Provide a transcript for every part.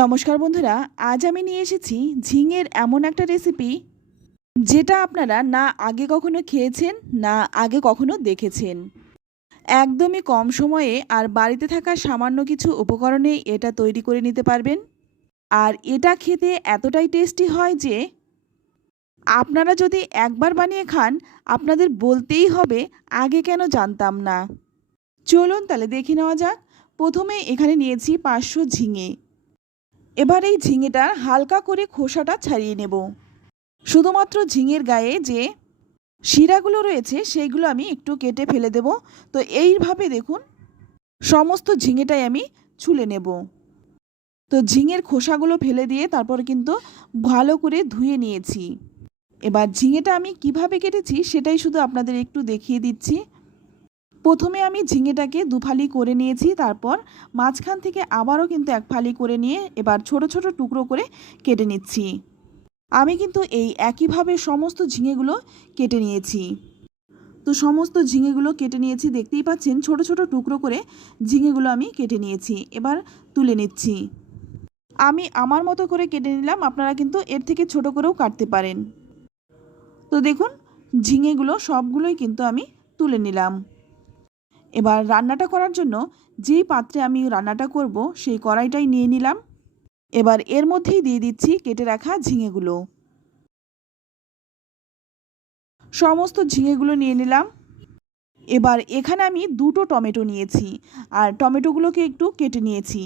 নমস্কার বন্ধুরা, আজ আমি নিয়ে এসেছি ঝিঙের এমন একটা রেসিপি যেটা আপনারা না আগে কখনো খেয়েছেন, না আগে কখনো দেখেছেন। একদমই কম সময়ে আর বাড়িতে থাকা সামান্য কিছু উপকরণে এটা তৈরি করে নিতে পারবেন। আর এটা খেতে এতটাই টেস্টি হয় যে আপনারা যদি একবার বানিয়ে খান, আপনাদের বলতেই হবে, আগে কেন জানতাম না। চলুন তাহলে দেখে নেওয়া যাক। প্রথমে এখানে নিয়েছি পাঁচশো ঝিঙে। এবার এই ঝিঙেটার হালকা করে খোসাটা ছাড়িয়ে নেব। শুধুমাত্র ঝিঙের গায়ে যে শিরাগুলো রয়েছে সেইগুলো আমি একটু কেটে ফেলে দেব। তো এইভাবে দেখুন, সমস্ত ঝিঙেটাই আমি ছুলে নেব। তো ঝিঙের খোসাগুলো ফেলে দিয়ে তারপর কিন্তু ভালো করে ধুয়ে নিয়েছি। এবার ঝিঙেটা আমি কীভাবে কেটেছি সেটাই শুধু আপনাদের একটু দেখিয়ে দিচ্ছি। প্রথমে আমি ঝিঙেটাকে দুফালি করে নিয়েছি, তারপর মাঝখান থেকে আবারও কিন্তু এক ফালি করে নিয়ে এবার ছোট ছোট টুকরো করে কেটে নিচ্ছি। আমি কিন্তু এই একইভাবে সমস্ত ঝিঙেগুলো কেটে নিয়েছি। তো সমস্ত ঝিঙেগুলো কেটে নিয়েছি, দেখতেই পাচ্ছেন ছোট ছোট টুকরো করে ঝিঙেগুলো আমি কেটে নিয়েছি, এবার তুলে নিচ্ছি। আমি আমার মতো করে কেটে নিলাম, আপনারা কিন্তু এর থেকে ছোট করেও কাটতে পারেন। তো দেখুন, ঝিঙেগুলো সবগুলোই কিন্তু আমি তুলে নিলাম। এবার রান্নাটা করার জন্য যেই পাত্রে আমি রান্নাটা করব, সেই কড়াইটাই নিয়ে নিলাম। এবার এর মধ্যেই দিয়ে দিচ্ছি কেটে রাখা ঝিঙেগুলো। সমস্ত ঝিঙেগুলো নিয়ে নিলাম। এবার এখানে আমি দুটো টমেটো নিয়েছি আর টমেটোগুলোকে একটু কেটে নিয়েছি।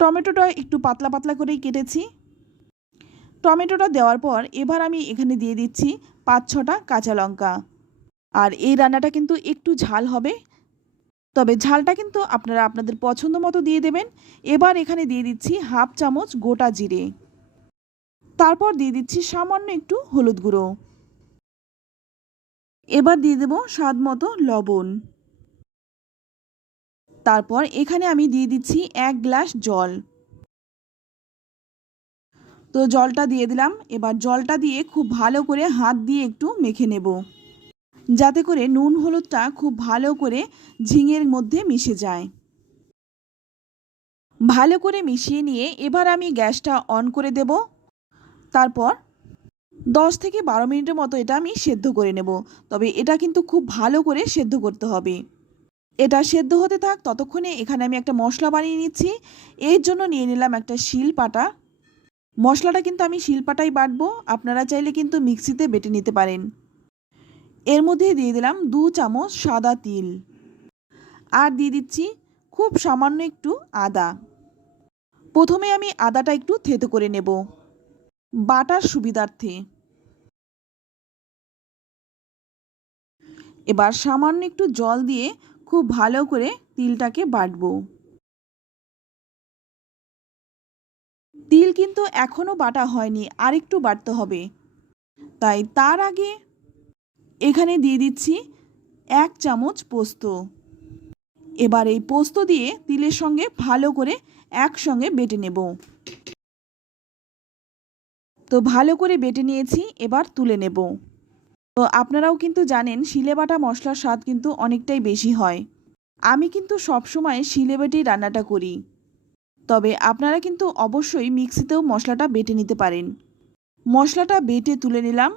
টমেটোটা একটু পাতলা পাতলা করেই কেটেছি। টমেটোটা দেওয়ার পর এবার আমি এখানে দিয়ে দিচ্ছি পাঁচ ছটা কাঁচা লঙ্কা। আর এই রান্নাটা কিন্তু একটু ঝাল হবে। তবে ঝালটা কিন্তু আপনারা আপনাদের পছন্দ মতো দিয়ে দেবেন। এবার এখানে দিয়ে দিচ্ছি হাফ চামচ গোটা জিরে। তারপর দিয়ে দিচ্ছি সামান্য একটু হলুদ গুঁড়ো। এবার দিয়ে দেব স্বাদ মতো লবণ। তারপর এখানে আমি দিয়ে দিচ্ছি এক গ্লাস জল। তো জলটা দিয়ে দিলাম। এবার জলটা দিয়ে খুব ভালো করে হাত দিয়ে একটু মেখে নেব। যাতে করে নুন হলুদটা খুব ভালো করে ঝিঙের মধ্যে মিশে যায়। ভালো করে মিশিয়ে নিয়ে এবার আমি গ্যাসটা অন করে দেব। তারপর দশ থেকে বারো মিনিটের মতো এটা আমি সেদ্ধ করে নেব। তবে এটা কিন্তু খুব ভালো করে সেদ্ধ করতে হবে। এটা সেদ্ধ হতে থাক, ততক্ষণে এখানে আমি একটা মশলা বানিয়ে নিচ্ছি। এর জন্য নিয়ে নিলাম একটা শিল পাটা। মশলাটা কিন্তু আমি শিলপাটাই বাটবো। আপনারা চাইলে কিন্তু মিক্সিতে বেটে নিতে পারেন। এর মধ্যে দিয়ে দিলাম দু চামচ সাদা তিল। আর দিয়ে দিচ্ছি খুব সামান্য একটু আদা। প্রথমে আমি আদাটা একটু থেতো করে নেব। বাটার সুবিধার্থে। এবার সামান্য একটু জল দিয়ে খুব ভালো করে তিলটাকে বাটবো। তিল কিন্তু এখনও বাটা হয়নি আর একটু বাটতে হবে। তাই তার আগে এখানে দিয়ে দিচ্ছি এক চামচ পোস্ত। এবার এই পোস্ত দিয়ে তিলের সঙ্গে ভালো করে একসঙ্গে বেটে নেব। তো ভালো করে বেটে নিয়েছি, এবার তুলে নেব। তো আপনারাও কিন্তু জানেন, শিলে বাটা মশলার স্বাদ কিন্তু অনেকটাই বেশি হয়। আমি কিন্তু সবসময় শিলে বেটেই রান্নাটা করি। তবে আপনারা কিন্তু অবশ্যই মিক্সিতেও মশলাটা বেটে নিতে পারেন। মশলাটা বেটে তুলে নিলাম।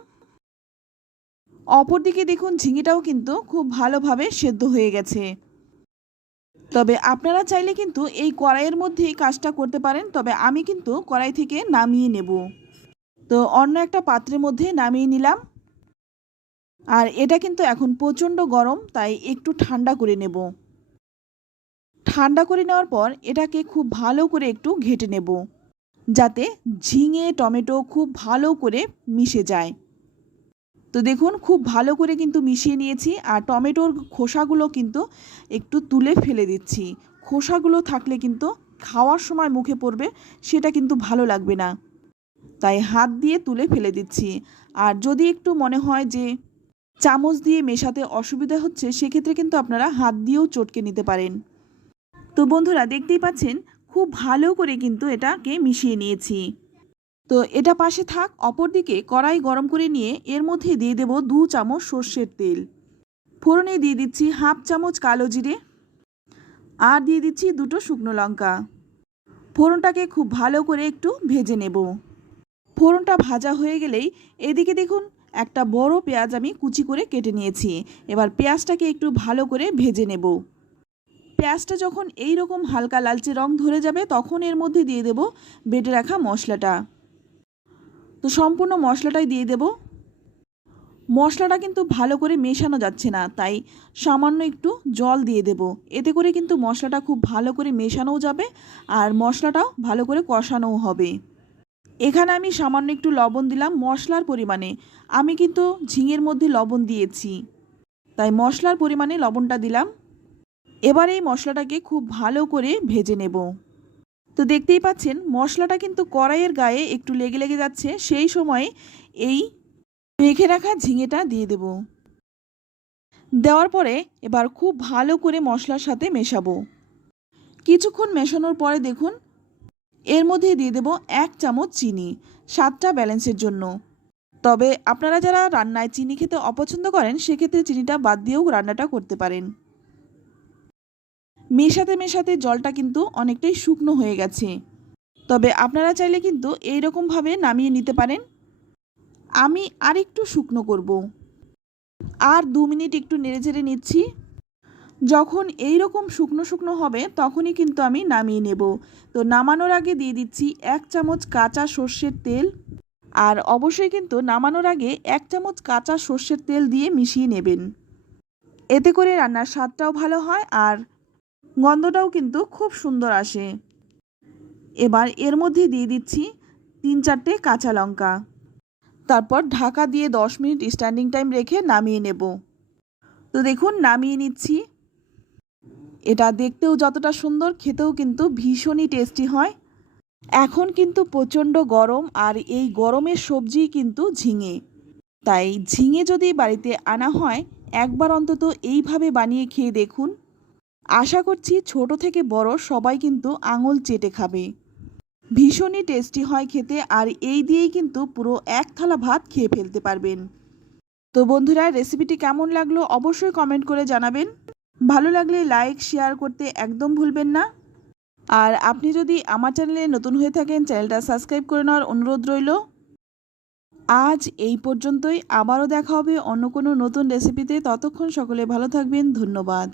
অপরদিকে দেখুন ঝিঙেটাও কিন্তু খুব ভালোভাবে সেদ্ধ হয়ে গেছে। তবে আপনারা চাইলে কিন্তু এই কড়াইয়ের মধ্যেই কাজটা করতে পারেন, তবে আমি কিন্তু কড়াই থেকে নামিয়ে নেব। তো অন্য একটা পাত্রের মধ্যে নামিয়ে নিলাম। আর এটা কিন্তু এখন প্রচণ্ড গরম, তাই একটু ঠান্ডা করে নেব। ঠান্ডা করে নেওয়ার পর এটাকে খুব ভালো করে একটু ঘেটে নেব, যাতে ঝিঙে, টমেটো খুব ভালো করে মিশে যায়। তো দেখুন, খুব ভালো করে কিন্তু মিশিয়ে নিয়েছি আর টমেটোর খোসাগুলো কিন্তু একটু তুলে ফেলে দিচ্ছি। খোসাগুলো থাকলে কিন্তু খাওয়ার সময় মুখে পড়বে, সেটা কিন্তু ভালো লাগবে না। তাই হাত দিয়ে তুলে ফেলে দিচ্ছি। আর যদি একটু মনে হয় যে চামচ দিয়ে মেশাতে অসুবিধা হচ্ছে, সেক্ষেত্রে কিন্তু আপনারা হাত দিয়েও চটকে নিতে পারেন। তো বন্ধুরা, দেখতেই পাচ্ছেন, খুব ভালো করে কিন্তু এটাকে মিশিয়ে নিয়েছি। তো এটা পাশে থাক, অপরদিকে কড়াই গরম করে নিয়ে এর মধ্যে দিয়ে দেব দু চামচ সর্ষের তেল। ফোড়নে দিয়ে দিচ্ছি হাফ চামচ কালো জিরে আর দিয়ে দিচ্ছি দুটো শুকনো লঙ্কা। ফোড়নটাকে খুব ভালো করে একটু ভেজে নেব। ফোড়নটা ভাজা হয়ে গেলেই এদিকে দেখুন, একটা বড় পেঁয়াজ আমি কুচি করে কেটে নিয়েছি। এবার পেঁয়াজটাকে একটু ভালো করে ভেজে নেব। পেঁয়াজটা যখন এই রকম হালকা লালচে রং ধরে যাবে, তখন এর মধ্যে দিয়ে দেব বেটে রাখা মশলাটা। তো সম্পূর্ণ মশলাটাই দিয়ে দেব। মশলাটা কিন্তু ভালো করে মেশানো যাচ্ছে না, তাই সামান্য একটু জল দিয়ে দেব। এতে করে কিন্তু মশলাটা খুব ভালো করে মেশানোও যাবে আর মশলাটাও ভালো করে কষানোও হবে। এখানে আমি সামান্য একটু লবণ দিলাম মশলার পরিমাণে। আমি কিন্তু ঝিঙের মধ্যে লবণ দিয়েছি। তাই মশলার পরিমাণে লবণটা দিলাম। এবার এই মশলাটাকে খুব ভালো করে ভেজে নেব। তো দেখতেই পাচ্ছেন, মশলাটা কিন্তু কড়াইয়ের গায়ে একটু লেগে লেগে যাচ্ছে, সেই সময় এই মেখে রাখা ঝিঙেটা দিয়ে দেব। দেওয়ার পরে এবার খুব ভালো করে মশলার সাথে মেশাবো। কিছুক্ষণ মেশানোর পরে দেখুন, এর মধ্যে দিয়ে দেব এক চামচ চিনি, স্বাদটা ব্যালেন্সের জন্য। তবে আপনারা যারা রান্নায় চিনি খেতে অপছন্দ করেন, সেক্ষেত্রে চিনিটা বাদ দিয়েও রান্নাটা করতে পারেন। মেশাতে মেশাতে জলটা কিন্তু অনেকটাই শুকনো হয়ে গেছে। তবে আপনারা চাইলে কিন্তু এই রকমভাবে নামিয়ে নিতে পারেন। আমি আর একটু শুকনো করব। আর দু মিনিট একটু নেড়ে চেড়ে নিচ্ছি। যখন এই রকম শুকনো শুকনো হবে, তখনই কিন্তু আমি নামিয়ে নেব। তো নামানোর আগে দিয়ে দিচ্ছি এক চামচ কাঁচা সর্ষের তেল। আর অবশ্যই কিন্তু নামানোর আগে এক চামচ কাঁচা সর্ষের তেল দিয়ে মিশিয়ে নেবেন। এতে করে রান্নার স্বাদটাও ভালো হয় আর গন্ধটাও কিন্তু খুব সুন্দর আসে। এবার এর মধ্যে দিয়ে দিচ্ছি তিন চারটে কাঁচা লঙ্কা। তারপর ঢাকা দিয়ে দশ মিনিট স্ট্যান্ডিং টাইম রেখে নামিয়ে নেব। তো দেখুন, নামিয়ে নিচ্ছি। এটা দেখতেও যতটা সুন্দর, খেতেও কিন্তু ভীষণই টেস্টি হয়। এখন কিন্তু প্রচণ্ড গরম আর এই গরমের সবজি কিন্তু ঝিঙে। তাই ঝিঙে যদি বাড়িতে আনা হয়, একবার অন্তত এইভাবে বানিয়ে খেয়ে দেখুন। আশা করছি ছোট থেকে বড় সবাই কিন্তু আঙুল চেটে খাবে। ভীষণই টেস্টি হয় খেতে আর এই দিয়েই কিন্তু পুরো এক থালা ভাত খেয়ে ফেলতে পারবেন। তো বন্ধুরা, রেসিপিটি কেমন লাগল অবশ্যই কমেন্ট করে জানাবেন। ভালো লাগলে লাইক, শেয়ার করতে একদম ভুলবেন না। আর আপনি যদি আমার চ্যানেলে নতুন হয়ে থাকেন, চ্যানেলটা সাবস্ক্রাইব করে নেওয়ার অনুরোধ রইল। আজ এই পর্যন্তই। আবারও দেখা হবে অন্য কোনো নতুন রেসিপিতে। ততক্ষণ সকলে ভালো থাকবেন। ধন্যবাদ।